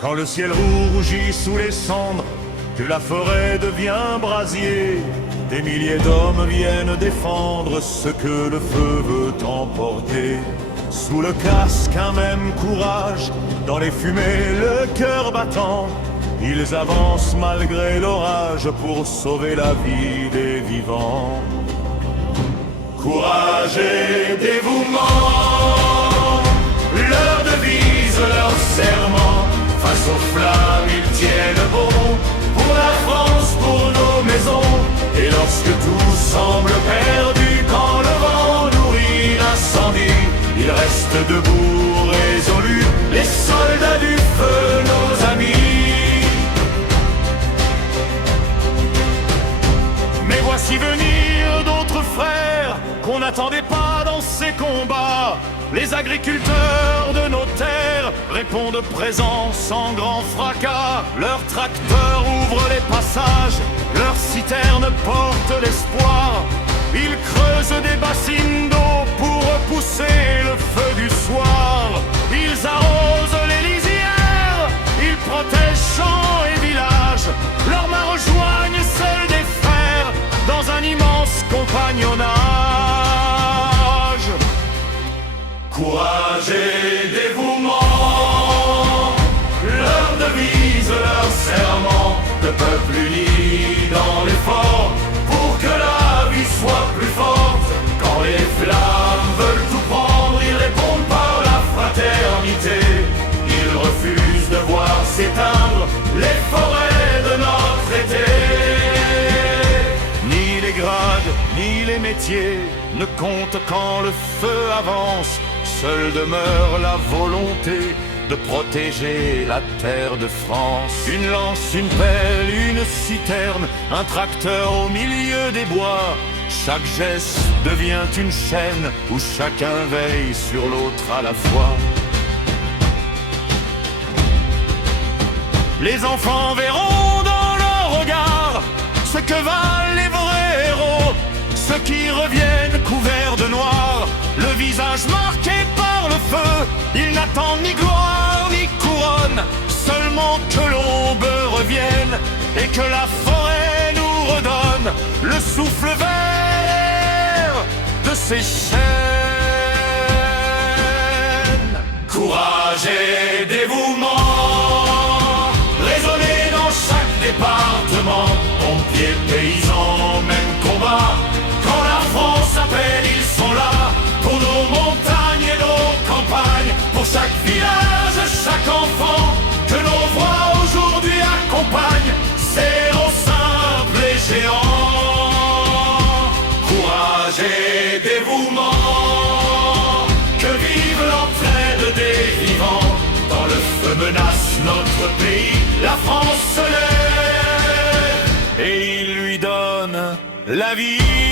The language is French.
Quand le ciel rougit sous les cendres, que la forêt devient brasier, des milliers d'hommes viennent défendre ce que le feu veut emporter. Sous le casque un même courage, dans les fumées le cœur battant, ils avancent malgré l'orage pour sauver la vie des vivants. Courage et dévouement, leur devise, leur serment, face aux flammes ils tiennent bon, pour la France, pour nos maisons. Et lorsque tout semble perdu, quand le vent nourrit l'incendie, ils restent debout, résolus, les soldats du feu, nos amis. Mais voici venir d'autres frères qu'on n'attendait pas dans ces combats. Les agriculteurs de nos terres répondent présents sans grand fracas. Leurs tracteurs ouvrent les passages, leurs citernes portent l'espoir. Ils creusent des bassines d'eau pour repousser le feu du soir. Ils arrosent les lisières, ils protègent champs et villages. Leurs mains rejoignent celles des frères dans un immense compagnonnage. Courage et dévouement, leur devise, leur serment, de peuple uni dans l'effort, pour que la vie soit plus forte. Quand les flammes veulent tout prendre, ils répondent par la fraternité. Ils refusent de voir s'éteindre les forêts de notre été. Ni les grades, ni les métiers ne comptent quand le feu avance. Seule demeure la volonté de protéger la terre de France. Une lance, une pelle, une citerne, un tracteur au milieu des bois. Chaque geste devient une chaîne où chacun veille sur l'autre à la fois. Les enfants verront dans leur regard ce que valent les vrais héros, ceux qui reviennent couverts de noir, le visage marqué par le feu. Ils n'attendent ni gloire ni couronne, seulement que l'aube revienne et que la forêt nous redonne le souffle vert de ses chaînes. Courage et dévouement, résonner dans chaque département, pompiers, paysans, même combat. Quand la France appelle, ils sont là, pour nos montagnes et nos campagnes, pour chaque village, chaque enfant, que nos voix aujourd'hui accompagnent. C'est aux simples et géants. Courage et dévouement, que vive l'entraide des vivants. Quand le feu menace notre pays, la France se lève et il lui donne la vie.